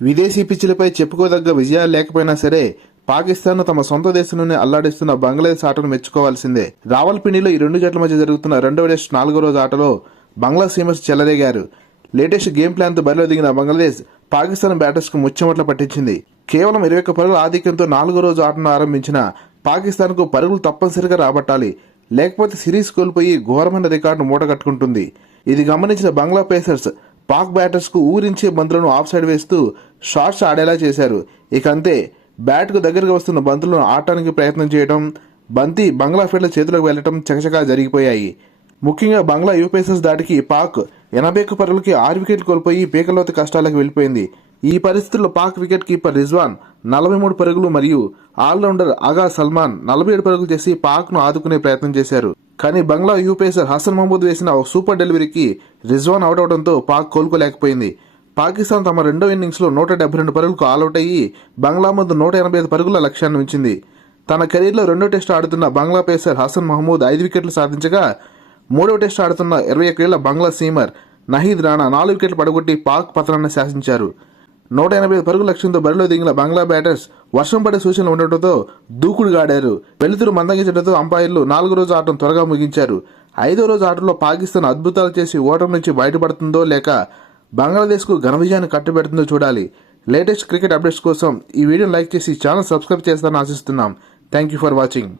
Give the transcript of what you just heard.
విదేశీ పిచ్చులపై చెప్పుకోదగ్గ విజయాలు లేకపోయినా సరే పాకిస్తాన్ తమ సొంత దేశంలోనే అల్లాడిస్తున్న బంగ్లాదేశ్ ఆటను మెచ్చుకోవాల్సిందే. రావల్పిండిలో ఈ రెండు జట్ల మధ్య జరుగుతున్న రెండవ టెస్ట్ 4వ రోజు ఆటలో బంగ్లా సీమర్స్ చెలరేగారు. లేటెస్ట్ గేమ్ ప్లాన్ తో బరిలో దిగిన బంగ్లాదేశ్ పాకిస్తాన్ బ్యాటర్స్ కు ముచ్చెమట్ల పట్టించింది. కేవలం 21 పరుగుల ఆధిక్యంతో 4వ రోజు ఆటను ఆరంభించిన పాకిస్తాన్ కు పరుగులు తప్పనిసరిగా రాబట్టాలి, లేకపోతే సిరీస్ కోల్పోయి ఘోరమైన రికార్డును మూటగట్టుకుంటుంది. ఇది గమనించిన బంగ్లా పేసర్స్ పాక్ బ్యాటర్స్ కు ఊరించే బంతులను ఆఫ్ సైడ్ వేస్తూ షాట్స్ ఆడేలా చేశారు. ఇక అంతే, బ్యాట్ కు దగ్గరగా వస్తున్న బంతులను ఆడటానికి ప్రయత్నం చేయడం, బంతి బంగ్లా ఫీల్డర్ చేతిలోకి వెళ్లడం చకచకా జరిగిపోయాయి. ముఖ్యంగా బంగ్లా యువ పేసర్స్ దాటికి పాక్ 81 పరుగులకి 6 వికెట్లు కోల్పోయి పీకల్లోతు కష్టాలకు వెళ్లిపోయింది. ఈ పరిస్థితుల్లో పాక్ వికెట్ కీపర్ రిజ్వాన్ 43 పరుగులు మరియు ఆల్రౌండర్ ఆగా సల్మాన్ 47 పరుగులు చేసి పాక్ ను ఆదుకునే ప్రయత్నం చేశారు. కానీ బంగ్లా యువ పేసర్ హసన్ మహమూద్ వేసిన ఒక సూపర్ డెలివరీకి రిజ్వాన్ అవుట్ అవడంతో పాక్ కోలుకోలేకపోయింది. పాకిస్తాన్ తమ రెండో ఇన్నింగ్స్ లో 172 పరుగులకు ఆల్అౌట్ అయ్యి బంగ్లా ముందు 185 పరుగుల లక్ష్యాన్ని ఉంచింది. తన కెరీర్లో రెండో టెస్టు ఆడుతున్న బంగ్లా పేసర్ హసన్ మహమూద్ 5 వికెట్లు సాధించగా, మూడవ టెస్టు ఆడుతున్న 21 ఏళ్ల బంగ్లా సీమర్ నహీద్ రాణా 4 వికెట్లు పడగొట్టి పాక్ పతనాన్ని శాసించారు. 185 పరుగుల లక్ష్యంతో బరిలో దిగిన బంగ్లా బ్యాటర్స్ వర్షం పడే సూచనలు ఉండటంతో దూకుడుగా ఆడారు. వెలుతురు మందగించడంతో అంపైర్లు 4వ రోజు ఆటను త్వరగా ముగించారు. 5వ రోజు ఆటలో పాకిస్తాన్ అద్భుతాలు చేసి ఓటమి నుంచి బయటపడుతుందో లేక బంగ్లాదేశ్ కు ఘన విజయాన్ని కట్టబెడుతుందో చూడాలి. లేటెస్ట్ క్రికెట్ అప్డేట్స్ కోసం ఈ వీడియోని లైక్ చేసి ఛానల్ సబ్స్క్రైబ్ చేస్తారని ఆశిస్తున్నాం. Thank you for watching.